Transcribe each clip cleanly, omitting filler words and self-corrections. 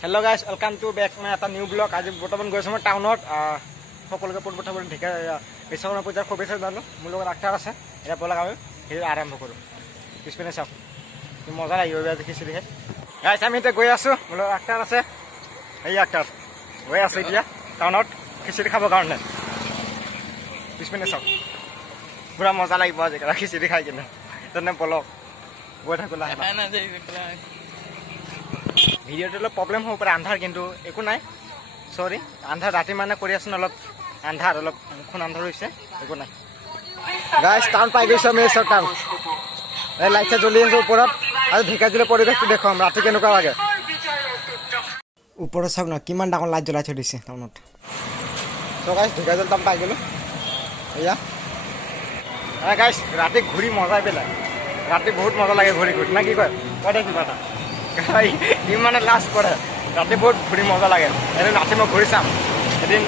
Hello guys, welcome to back my new vlog. আজি বৰ্তমান গৈছো মই টাউনত সকলোকে পোনপ্ৰথমে ঢেকা বিশ্বকৰ্মা পূজাৰ শুভেচ্ছা জনালো। মোৰ লগত আক্টাৰ আছে। এটা বলা আমি হেৰি আৰম্ভ কৰো। পিছপিনে চাওক। কি মজা লাগিব আজি খিচিৰি খাই। গাইস আমি এতিয়া গৈ আছো। মোৰ লগত আক্টাৰ আছে। এই আক্টাৰ গৈ আছে এতিয়া টাউনত খিচিৰি খাবৰ কাৰণে। পিছপিনে চাওক। পুৰা মজা লাগিব আজি খিচিৰি খাই কিনে। তেনে বলক গৈ থাকো লাহে লাহে। ভিডিঅ'টো অলপ প্ৰব্লেম হ'ব পাৰে আন্ধাৰ কিন্তু একো নাই সৰি আন্ধাৰ ৰাতি মানে কৰি আছো অলপ আন্ধাৰ অলপ মুখখন আন্ধাৰ হৈছে একো নাই গাইস টাউন পাই গৈছো আমি সব টাউন এই লাইট জ্বলি আছে ওপৰত আৰু ঢেকাজুলি পৰিৱেশটো দেখুৱাম ৰাতি কেনেকুৱা লাগে ওপৰত চাওক না কিমান ডাঙৰ লাইট জ্বলাই থৈ দিছে টাউনত সো গাইস ঢেকাজুলি টাউন পাই গলো এয়া গাইস ৰাতি ঘূৰি মজাই পেলাই ৰাতি বহুত মজা লাগে ঘূৰি ঘূৰি না কি কয় কয় কিবা এটা ইমানে লাষ্ট কৰে ৰাতি বহুত ঘূৰি মজা লাগে এদিন ৰাতি মই ঘূৰি চাম এদিন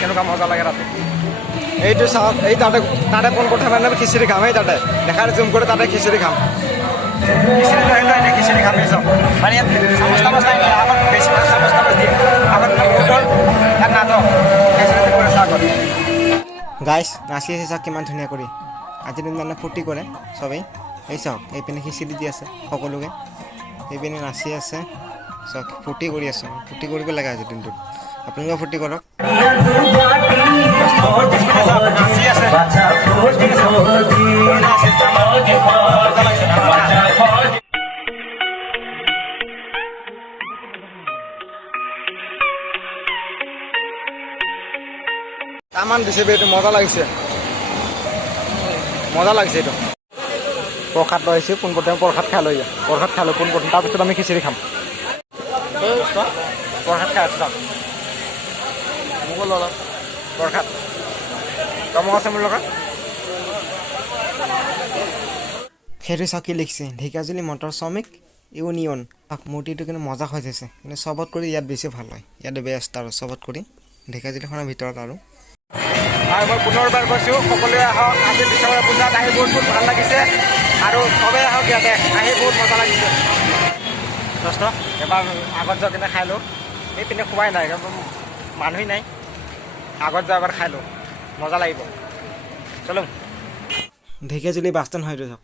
কেনেকুৱা মজা লাগে ৰাতি এইটো চাওক এই তাতে কোন কথা মানে খিচিৰি খাম এই তাতে দেখাৰ জুম কৰি তাতে খিচিৰি খাম খিচিৰি খাম এই চব মানে চামচ চামচ নাই আগত বেছি চামচ চামচ দিয়ে আগত হোটেল তাত নাটো খিচিৰি কৰি চাওক গাইস নাচি আছে চাওক কিমান ধুনীয়া কৰি আজি দিন মানে ফূৰ্তি কৰে সবেই এই চাওক এইপিনে খিচিৰি দি আছে সকলোকে এইপিনে নাচি আছে চাওক ফূৰ্তি কৰি আছে ফূৰ্তি কৰিব লাগে আজিৰ দিনটোত আপোনালোকে ফূৰ্তি কৰক তামান দিছে এইটো মজা লাগিছে এইটো প্ৰসাদ লৈ আহিছোঁ পোনপ্ৰথমে প্ৰসাদ খাই লৈ প্ৰসাদ খালোঁ পোনপ্ৰথম তাৰপিছত আমি খিচিৰি খাম প্ৰসাদ খাই আছোঁ মোকো ল'ল প্ৰসাদ কমো আছে মোৰ লগত সেইটো চাকি লিখিছে ঢেকাজুলি মটৰ শ্ৰমিক ইউনিয়ন মূৰ্তিটো কিন্তু মজা হৈ যাইছে কিন্তু চবত কৰি ইয়াত বেছি ভাল হয় ইয়াত বেষ্ট আৰু চবত কৰি ঢেকাজুলিখনৰ ভিতৰত আৰু মই পুনৰবাৰ কৈছোঁ সকলোৱে আহক আজি বিশ্বকৰ্মা পূজাত আহি বহুত ভাল লাগিছে আৰু সবেই আহক ইয়াতে আহি বহুত মজা লাগিছে দোস্ত এবাৰ আগত যাওঁ কিনে খাই লওঁ এইপিনে খোৱাই নাই মানুহেই নাই আগত যাওঁ এবাৰ খাই লওঁ মজা লাগিব চলো ঢেকীয়াজুলি বাছ ষ্টেণ্ড হয়তো চাওক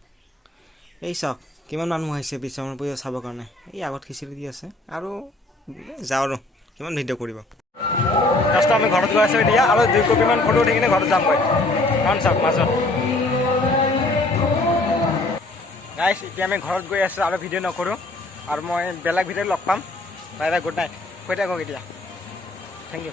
এই চাওক কিমান মানুহ আহিছে বিশ্বকৰ্মা পূজা চাবৰ কাৰণে এই আগত খিচিৰি দি আছে আৰু যাওঁ আৰু কিমান ভিডিঅ' কৰিব দোস্ত আমি ঘৰত গৈ আছোঁ এতিয়া আৰু 2 কপিমান ফটো উঠি কিনে ঘৰত যামগৈ কাৰণ চাওক মাজত গাইছ এতিয়া আমি ঘৰত গৈ আছোঁ আৰু ভিডিঅ' নকৰোঁ আৰু মই বেলেগ ভিডিঅ'ত লগ পাম বাই বাই গুড নাইট কৈ থাকক এতিয়া থেংক ইউ